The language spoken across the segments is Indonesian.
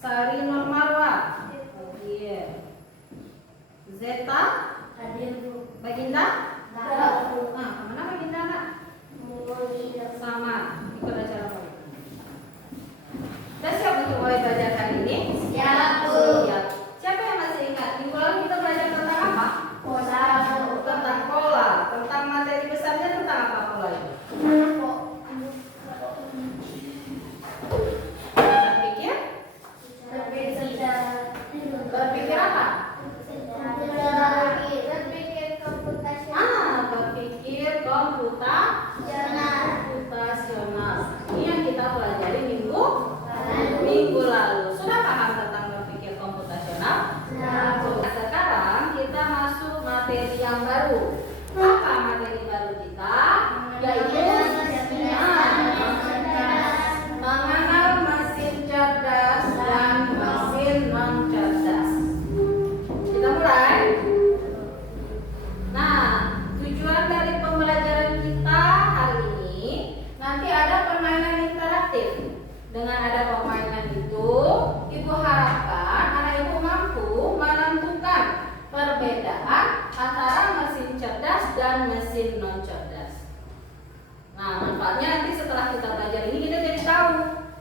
Sari Nur Marwa. Iya. Zeta. Hadir, Bu. Baginda. Hadir, Bu. Nah, kemana Baginda nak? Sama. Ikut acara apa? Udah siap untuk mulai belajar hari ini? Siap, Bu. Siap. Siapa yang masih ingat? Minggu lalu kita belajar tentang apa? Pola. Tentang pola. Tentang materi besarnya tentang apa pola itu? Berpikir? Berpikir apa? Berpikir komputasional. Ini yang kita pelajari minggu lalu. Sudah paham tentang berpikir komputasional? Nah, sekarang kita masuk materi yang baru. Apa materi baru kita? Yaitu mengenal mesin cerdas dan mesin non cerdas. Kita mulai. Nah, tujuan dari pembelajaran kita hari ini nanti ada permainan interaktif. Dengan ada permainan itu, Ibu harapkan anak Ibu mampu menentukan perbedaan antara mesin cerdas dan mesin non cerdas. Nah, manfaatnya nanti setelah kita belajar ini kita jadi tahu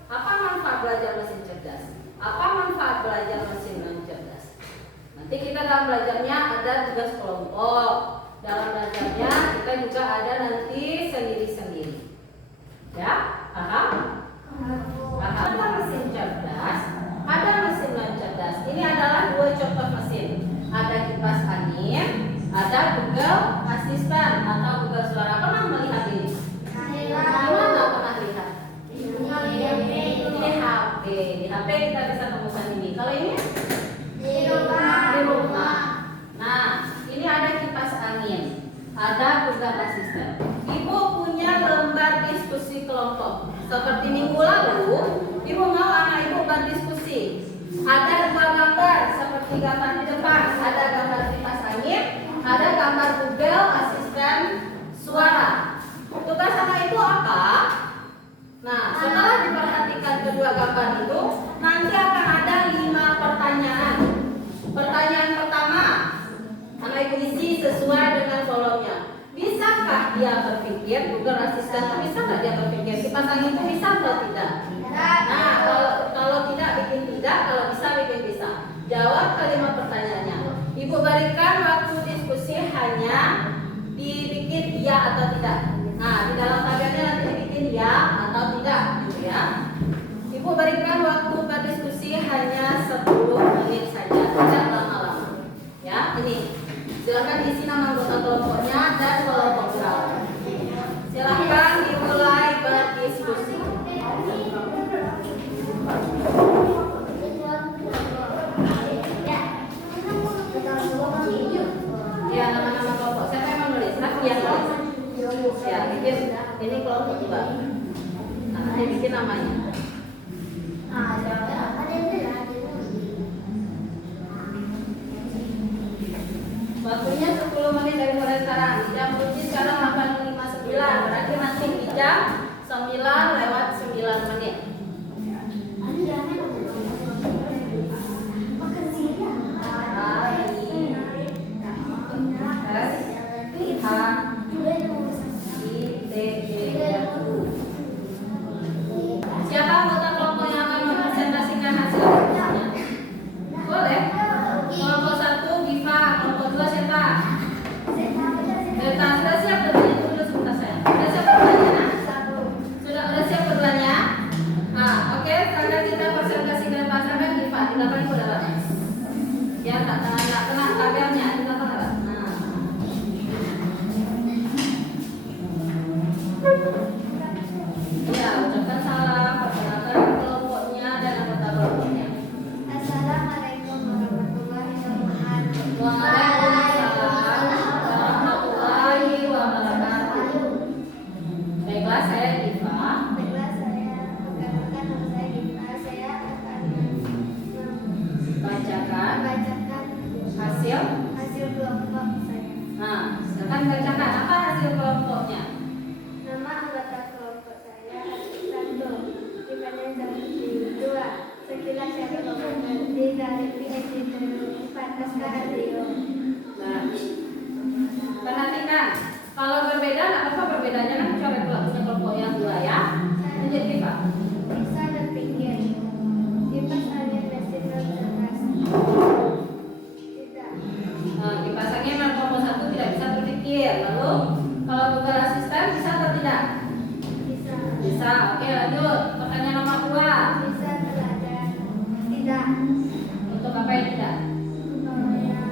apa manfaat belajar mesin cerdas, apa manfaat belajar mesin non cerdas. Nanti kita dalam belajarnya ada tugas kelompok. Dalam belajarnya kita juga ada nanti sendiri-sendiri. Ya, paham? Ada mesin cerdas, ada mesin non cerdas. Ini adalah dua contoh mesin. Ada kipas angin, ada Google Assistant atau Google Suara. Pernah melihat ini? Gimana pernah lihat? Ini HP. Di HP kita bisa temukan ini. Kalau ini? Di rumah. Nah, ini ada kipas angin, ada Google Assistant. Ibu punya lembar diskusi kelompok. Seperti minggu lalu, Ibu mau anak Ibu berdiskusi. Ada dua gambar, seperti gambar di depan. Ada gambar kipas angin, ada gambar Google Assistant suara. Tugas anak Ibu apa? Nah, setelah diperhatikan kedua gambar itu, nanti akan ada 5 pertanyaan. Pertanyaan pertama, anak Ibu isi sesuai dengan kolomnya. Bisakah dia berpikir? Google Assistant itu bisa nggak dia berpikir? Kipas angin itu bisa atau tidak? Nah, kalau tidak bikin tidak, kalau bisa bikin bisa. Jawab kelima pertanyaannya. Ibu berikan waktu diskusi hanya dibikin iya atau tidak. Nah, di dalam tabelnya nanti dibikin ya atau tidak, gitu ya. Ibu berikan waktu berdiskusi hanya 10 menit saja, tidak lama-lama. Ya, ini. Silakan isi nama anggota kelompoknya dan kelompok berapa. Silakan dimulai berdiskusi. Ya, nama-nama kelompok. Siapa yang menulis? Aku yang nulis. Ya, bikin ini kelompok juga. Nah, nanti bikin namanya. Waktunya 10 menit dari mulai sekarang. Jam kunci sekarang 8.59. Berarti nanti di jam 9:09. Siapa anggota kelompok yang akan mempresentasikan hasil diskusinya? Boleh? Kelompok 1 Giva, kelompok 2 siapa? Zeta, sudah siap keduanya? Tunggu sebentar saya. Sudah siap keduanya? Sudah siap keduanya? radio. Nah, perhatikan. Kalau berbeda, nggak apa-apa berbedanya kan coret pelakunya kelompok yang dua ya. Lanjut Viva. Bisa berpikir. Kipas angin mesin non cerdas. Tidak. Kipas angin kelompok satu tidak bisa berpikir. Lalu kalau Google Assistant bisa atau tidak? Bisa. Bisa. Oke, lanjut. Pertanyaan nomor 2. Bisa teladan. Tidak. Untuk apa yang tidak? Yang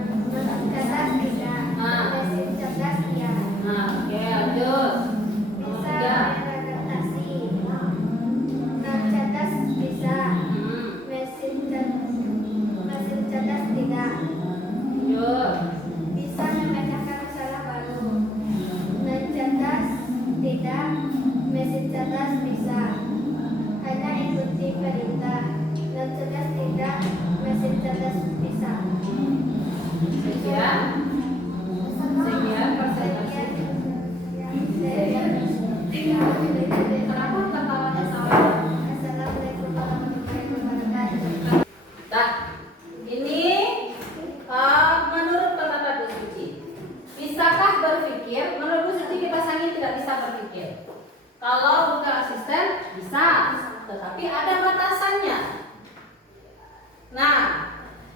cerdas tidak. Mesin cerdas iya. Nah, oke, lanjut. Nomor Bisa 3. beradaptasi. Non cerdas bisa. Mesin cerdas tidak. Lanjut. Bisa memecahkan masalah baru. Non cerdas tidak. Mesin cerdas bisa. Hanya ikuti perintah. Non cerdas tidak. Mesin cerdas bisa. Sekian. Sekian persentase. Kenapa ketawanya sama? Assalamualaikum warahmatullahi wabarakatuh. Nah, ini menurut pendapat Bu Suci, bisakah berpikir? Menurut Bu Suci kipas angin tidak bisa berpikir. Kalau bukan asisten bisa, tetapi ada batasannya. Nah,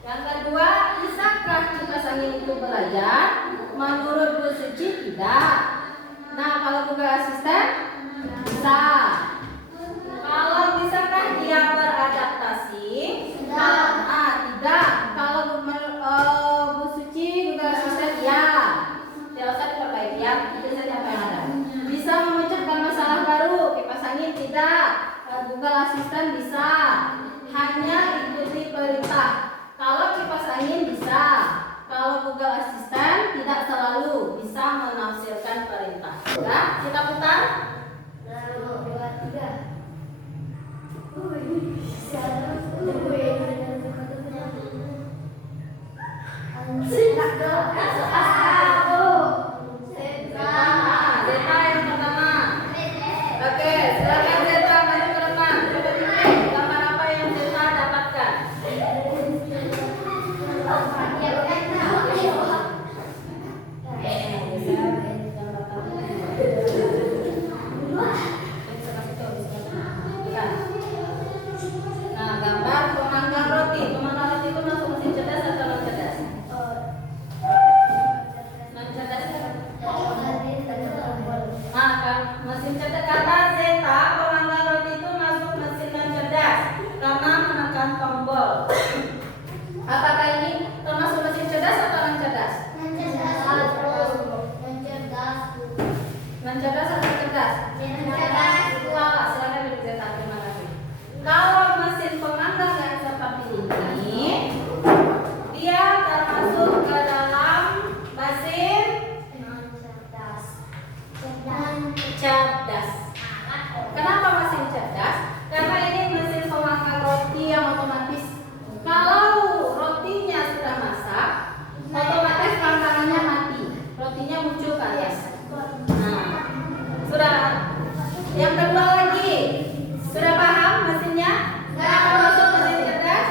yang kedua, bisakah kipas angin itu belajar? Menurut Bu Suci tidak. Nah, kalau bukan asisten bisa. Kalau bisakah dia beradaptasi? Tidak. Kalau Bu Suci juga asisten ya. Tidak usah diperbaiki ya. Itu saja apa yang ada. Bisa memecahkan masalah baru. Kipas angin tidak. Google Assistant bisa. Hanya ikuti perintah. Kalau kipas angin bisa. Kalau Google Assistant tidak selalu bisa menafsirkan perintah. Ya, kita putar. 1, 2, 3. Zeta yang pertama. Oke, silakan Zeta maju ke depan. Coba pikir gambar apa yang Zeta dapatkan. Nah, gambar pemanggang roti. Pemanggang roti itu masuk mesin cerdas atau non cerdas? Non cerdas. Nah, kan mesin cerdas kata Zeta, pemanggang roti itu masuk mesin non cerdas karena menekan tombol. Apakah ini termasuk mesin cerdas atau non cerdas? Non cerdas atau cerdas? Wah, silakan duduk Zeta. Terima kasih. Kalau mesin pemanggang yang seperti ini, dia termasuk ke dalam mesin cerdas. Kenapa mesin cerdas? Karena ini mesin pemanggang roti yang otomatis. Kalau rotinya sudah masak, otomatis panggangannya mati. Rotinya muncul ke atas. Nah, sudah. Yang kedua lagi, sudah paham mesinnya? Kenapa masuk mesin cerdas?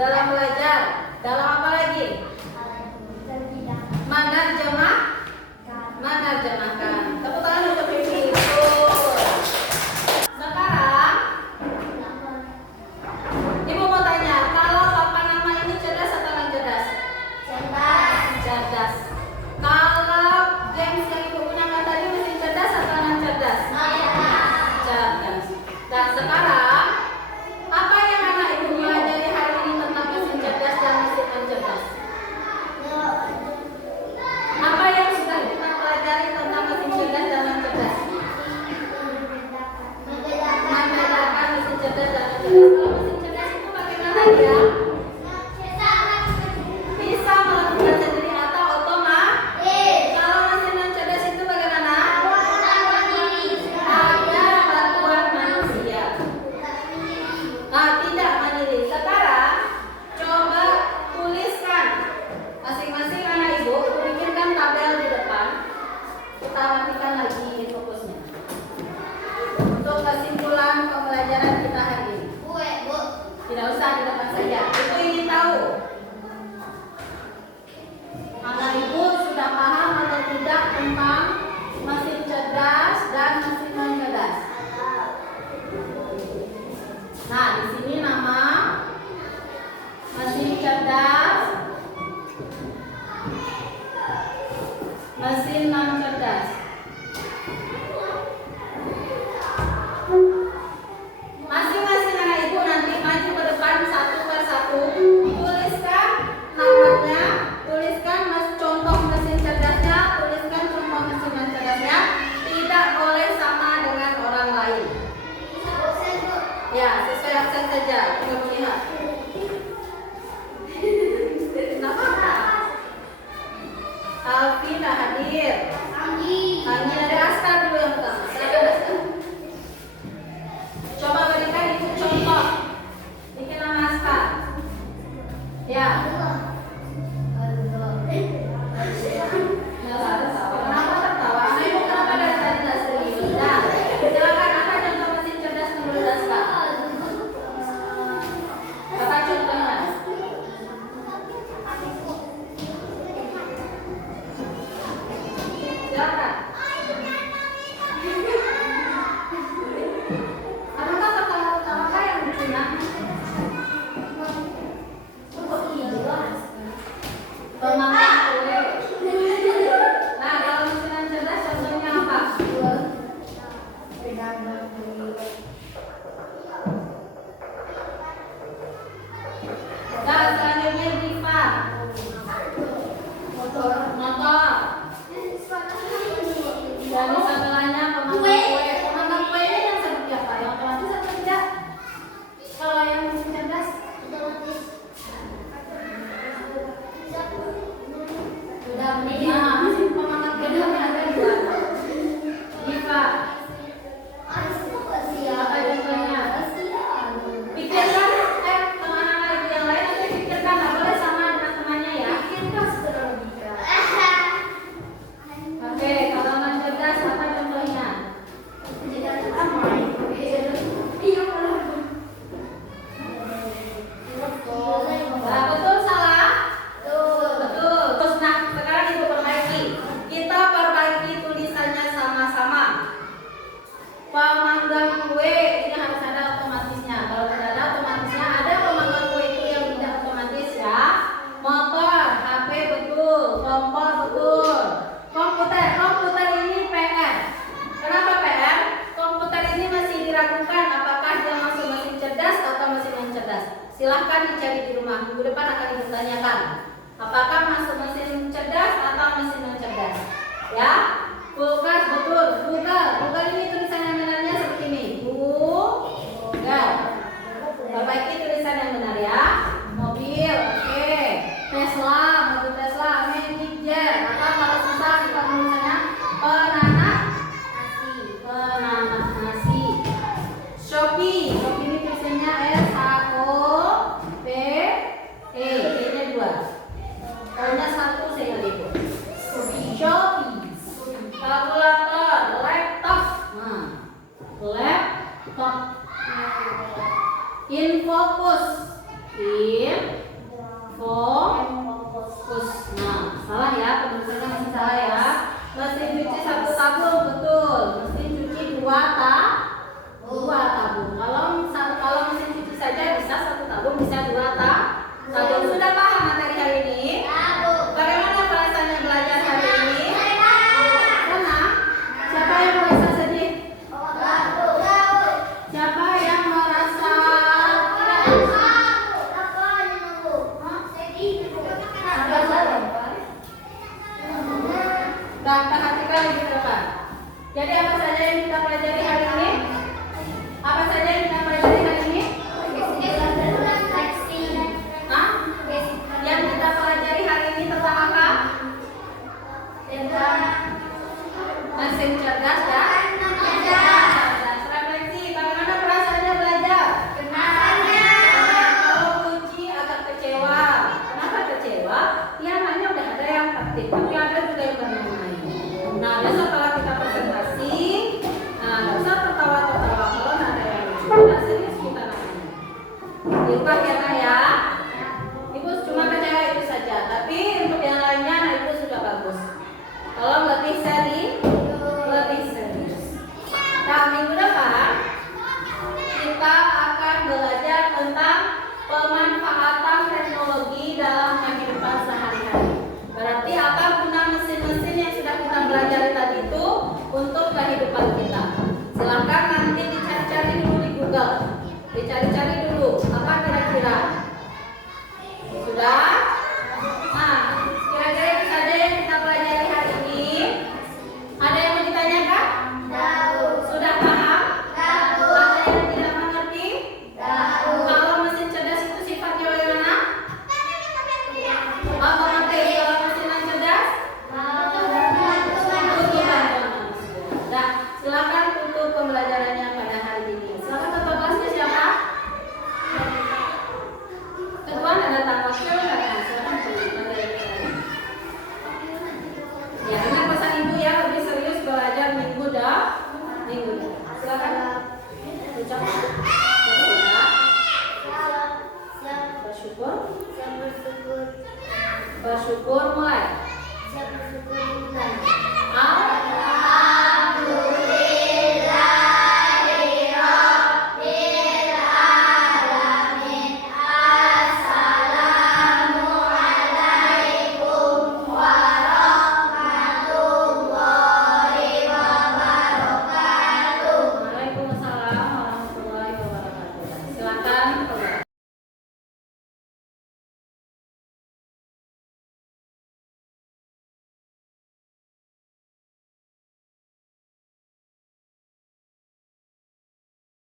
dalam belajar, dalam apa lagi? Menerjemahkan. Tepuk tangan untuk Vivi. Sekarang Ibu mau tanya, kalau papa nama ini cerdas atau nggak cerdas? Cerdas. Kalau James yang Ibu gunakan tadi mesin cerdas atau non cerdas? Cerdas. Dan sekarang apa yang anak Ibu pelajari hari ini tentang mesin cerdas dan mesin non cerdas? Apa yang sudah kita pelajari tentang mesin cerdas dan non cerdas? Membedakan mesin cerdas dan non cerdas. Kalau mesin cerdas itu bagaimana dia? Bisa melakukan sendiri atau otomatis. Kalau mesin non cerdas itu bagaimana? Ada bantuan manusia. Nah, tidak mandiri. Sekarang coba tuliskan masing-masing anak Ibu, bikinkan tabel di depan. Kita matikan lagi fokusnya. Untuk kesimpulan pembelajaran kita hari ini. Tidak usah di depan saja. Ibu ingin tahu anak Ibu sudah paham atau tidak tentang mesin cerdas dan mesin non cerdas. Nah, di sini nama mesin cerdas, mesin non cerdas. Masing-masing anak Ibu nanti maju ke depan satu per satu, tuliskan namanya, tuliskan contoh mesin cerdasnya, tuliskan contoh mesin non cerdasnya. Tidak boleh sama dengan orang lain. Ya, sesuai aksen saja. Kita melihat. Kenapa? Alfi tak hadir. Hanya dari Askar dulu yang pertama. Silakan Askar. Coba berikan Ibu contoh. Bikin nama Askar. Ya. Kenapa tertawa? Anak Ibu kenapa dari tadi tidak serius? Nah, silakan apa contoh mesin cerdas menurut Askar? Apa contohnya? Silakan. Apakah kata-kata yang digunakan? Pemanggang kue. Nah, kalau mesin cerdas contohnya apa? Nah, selanjutnya Diva. Motor. Dan di sebelahnya pemanggang kue. Pemanggang kue ini yang seperti apa? Yang otomatis atau tidak? Kalau yang mesin cerdas? Nah, mesin pemanggang kue ini ada dua. Diva. Apa contohnya? Pikirkan, teman-teman yang lain nanti pikirkan, nggak boleh sama dengan temannya ya. Oke, kalau non cerdas apa contohnya? Nah, betul salah? Betul. Terus nah, sekarang Ibu perbaiki. Kita perbaiki tulisannya sama-sama. Pemanggang kue ini harus ada otomatisnya. Kalau tidak ada otomatisnya, ada pemanggang kue itu yang tidak otomatis ya. Motor, HP betul, kompor betul. Komputer ini PR. Kenapa PR? Komputer ini masih diragukan apakah dia masuk mesin cerdas atau mesin non cerdas. Silahkan dicari di rumah. Minggu depan akan Ibu tanyakan apakah masuk mesin cerdas atau mesin non cerdas. Ya, kulkas betul. Google ini tulisan yang benarnya seperti ini. Google. Perbaiki tulisan yang benar ya. Mobil, oke. Tesla, mobil Tesla, Magic Jet. Atau kalau susah kita tulisannya penanak nasi. Shopee ini tulisannya SHOPE. Ini dua. Hanya satu saya Ibu. Shopee. Kalkulator, laptop. Nah, laptop. Infocus. Fokus. Nah, salah ya, penulisannya masih salah ya. Mesin cuci 1 tabung, betul. Mesin cuci 2 tabung. Kalau mesin cuci saja bisa 1 tabung, bisa 2 tabung. Sudah paham materi hari ini? Bagaimana perasaannya belajar hari ini? Sana? Siapa yang merasa sedih? Siapa yang merasa dan perhatikan lebih dekat. Jadi apa saja yang kita pelajari hari ini? Apa saja yang kita pelajari hari ini? Hah? Yang kita pelajari hari ini tentang apa? Mesin cerdas dan cerdas. Refleksi, bagaimana perasaannya belajar? Kalau Puji agak kecewa. Kenapa kecewa? Ya anaknya udah ada yang tertib, tapi ada juga yang bermain. Nah, besok kalau kita presentasi, nggak usah tertawa-tertawa kalau nggak ada yang lucu. Udah serius kita namanya. Dirubah ya Kak ya. Ibu cuma kecewa itu saja, tapi untuk yang lainnya anak ibu sudah bagus. Tolong lebih serius. Nah, minggu depan kita akan belajar tentang pemanfaatan teknologi dalam kehidupan sehari-hari. Berarti apa guna mesin-mesin yang sudah kita pelajari tadi itu untuk kehidupan kita. Silakan nanti dicari-cari dulu di Google. Dicari-cari dulu apa kira-kira. Sudah? Nah, kira-kira itu saja yang kita pelajari hari ini. Ada yang mau ditanyakan? Sudah paham? Ada yang tidak mengerti? Kalau mesin cerdas itu sifatnya bagaimana? Mengerti. Kalau mesin yang cerdas? Butuh bantuan manusia. Nah, silakan tutup pembelajarannya pada hari ini. Silakan ketua kelasnya siapa? Ketua ada tanggal silakan. Silakan tutup. Ya, ingat pesan ibu ya, lebih serius belajar minggu depan. Silakan ucap bersyukur mulai. Waalaikumsalam warahmatullahi wabarakatuh. Silakan